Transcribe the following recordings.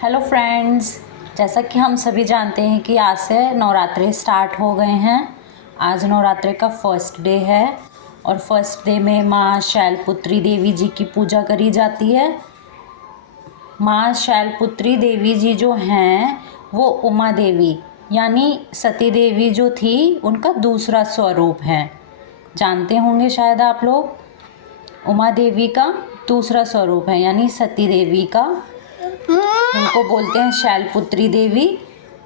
Hello friends, जैसा कि हम सभी जानते हैं कि आज से नवरात्रि स्टार्ट हो गए हैं। आज नवरात्रि का फर्स्ट डे है और फर्स्ट डे में माँ शैलपुत्री देवी जी की पूजा करी जाती है। माँ शैलपुत्री देवी जी जो हैं वो उमा देवी यानी सती देवी जो थी उनका दूसरा स्वरूप है। जानते होंगे शायद आप लोग। उमा देवी का दूसरा स्वरूप है यानी सती देवी का, उनको बोलते हैं शैलपुत्री देवी।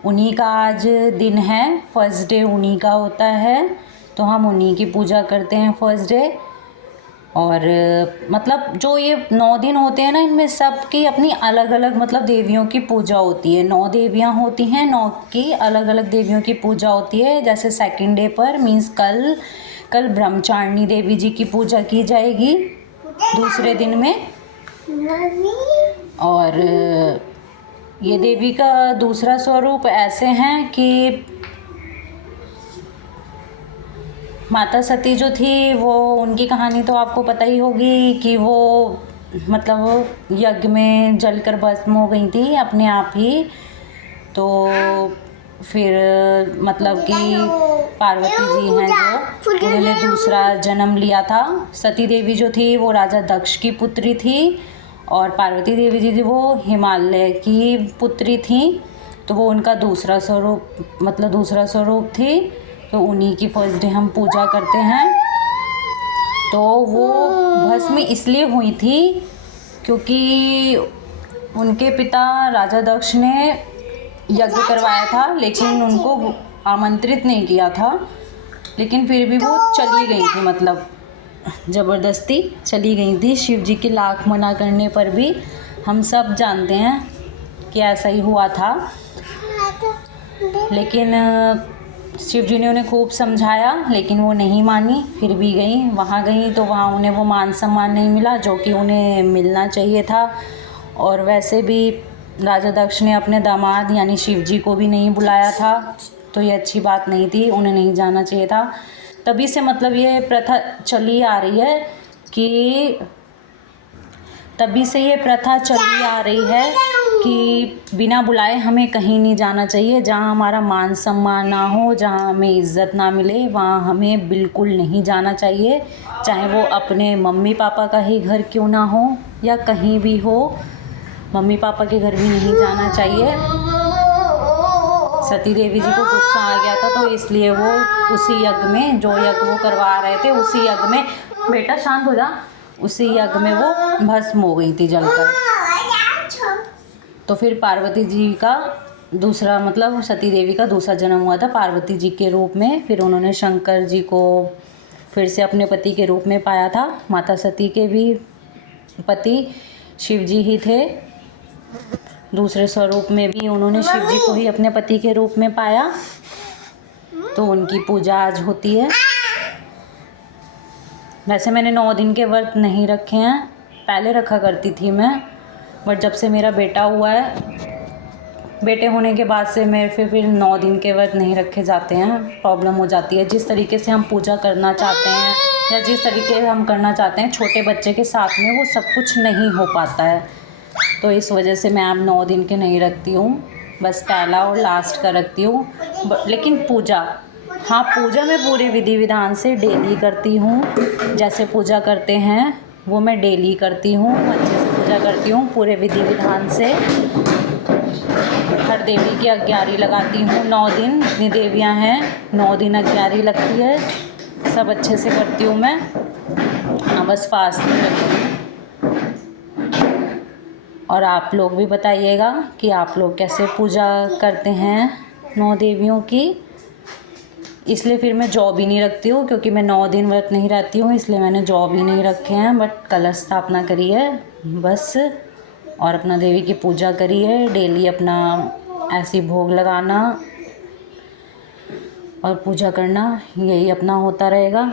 उन्हीं का आज दिन है, फर्स्ट डे उन्हीं का होता है, तो हम उन्हीं की पूजा करते हैं फर्स्ट डे। और मतलब जो ये 9 दिन होते हैं ना, इनमें सब की अपनी अलग अलग मतलब देवियों की पूजा होती है। 9 देवियाँ होती हैं, 9 की अलग अलग देवियों की पूजा होती है। जैसे सेकंड डे पर मीन्स कल ब्रह्मचारिणी देवी जी की पूजा की जाएगी दूसरे दिन में। और ये देवी का दूसरा स्वरूप ऐसे हैं कि माता सती जो थी वो, उनकी कहानी तो आपको पता ही होगी कि वो मतलब यज्ञ में जलकर भस्म हो गई थी अपने आप ही। तो फिर मतलब कि पार्वती जी हैं जो, उन्होंने दूसरा जन्म लिया था। सती देवी जो थी वो राजा दक्ष की पुत्री थी और पार्वती देवी जी थी वो हिमालय की पुत्री थी। तो वो उनका दूसरा स्वरूप थी। तो उन्हीं की फर्स्ट डे हम पूजा करते हैं। तो वो भस्म इसलिए हुई थी क्योंकि उनके पिता राजा दक्ष ने यज्ञ करवाया था, लेकिन उनको आमंत्रित नहीं किया था, लेकिन फिर भी वो चली गई थी, मतलब ज़बरदस्ती चली गई थी। शिव जी के लाख मना करने पर भी हम सब जानते हैं कि ऐसा ही हुआ था। लेकिन शिव जी ने उन्हें खूब समझाया, लेकिन वो नहीं मानी, फिर भी गई। वहाँ गई तो वहाँ उन्हें वो मान सम्मान नहीं मिला जो कि उन्हें मिलना चाहिए था। और वैसे भी राजा दक्ष ने अपने दामाद यानी शिव जी को भी नहीं बुलाया था, तो ये अच्छी बात नहीं थी, उन्हें नहीं जाना चाहिए था। तभी से मतलब ये प्रथा चली आ रही है कि बिना बुलाए हमें कहीं नहीं जाना चाहिए। जहाँ हमारा मान सम्मान ना हो, जहाँ हमें इज़्ज़त ना मिले, वहाँ हमें बिल्कुल नहीं जाना चाहिए। चाहे वो अपने मम्मी पापा का ही घर क्यों ना हो या कहीं भी हो, मम्मी पापा के घर भी नहीं जाना चाहिए। सती देवी जी को गुस्सा आ गया था, तो इसलिए वो उसी यज्ञ में, जो यज्ञ वो करवा रहे थे उसी यज्ञ में, बेटा शांत हो जा, उसी यज्ञ में वो भस्म हो गई थी जलकर। तो फिर पार्वती जी का दूसरा मतलब सती देवी का दूसरा जन्म हुआ था पार्वती जी के रूप में। फिर उन्होंने शंकर जी को फिर से अपने पति के रूप में पाया था। माता सती के भी पति शिव जी ही थे। दूसरे स्वरूप में भी उन्होंने शिव जी को ही अपने पति के रूप में पाया, तो उनकी पूजा आज होती है। वैसे मैंने 9 दिन के व्रत नहीं रखे हैं, पहले रखा करती थी मैं, बट जब से मेरा बेटा हुआ है, बेटे होने के बाद से मेरे फिर 9 दिन के व्रत नहीं रखे जाते हैं। प्रॉब्लम हो जाती है। जिस तरीके से हम पूजा करना चाहते हैं या जिस तरीके से हम करना चाहते हैं छोटे बच्चे के साथ में, वो सब कुछ नहीं हो पाता है। तो इस वजह से मैं अब 9 दिन के नहीं रखती हूँ, बस पहला और लास्ट का रखती हूँ। लेकिन पूजा, हाँ, पूजा मैं पूरे विधि विधान से डेली करती हूँ। जैसे पूजा करते हैं वो मैं डेली करती हूँ, अच्छे से पूजा करती हूँ पूरे विधि विधान से। हर देवी की अग्यारी लगाती हूँ 9 दिन, जितनी देवियाँ हैं 9 दिन अग्यारी लगती है, सब अच्छे से करती हूँ मैं। हाँ, बस फास्ट नहीं करती हूँ। और आप लोग भी बताइएगा कि आप लोग कैसे पूजा करते हैं 9 देवियों की। इसलिए फिर मैं जॉब ही नहीं रखती हूँ, क्योंकि मैं 9 दिन व्रत नहीं रहती हूँ, इसलिए मैंने जॉब ही नहीं रखे हैं। बट कलश स्थापना करी है बस, और अपना देवी की पूजा करी है। डेली अपना ऐसी भोग लगाना और पूजा करना, यही अपना होता रहेगा।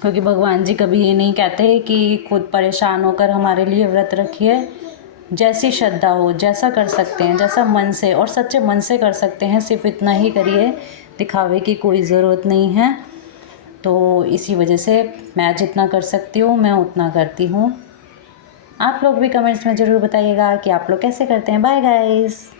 क्योंकि भगवान जी कभी ये नहीं कहते कि खुद परेशान होकर हमारे लिए व्रत रखिए। जैसी श्रद्धा हो, जैसा कर सकते हैं, जैसा मन से और सच्चे मन से कर सकते हैं, सिर्फ इतना ही करिए, दिखावे की कोई ज़रूरत नहीं है। तो इसी वजह से मैं जितना कर सकती हूँ मैं उतना करती हूँ। आप लोग भी कमेंट्स में ज़रूर बताइएगा कि आप लोग कैसे करते हैं। Bye guys.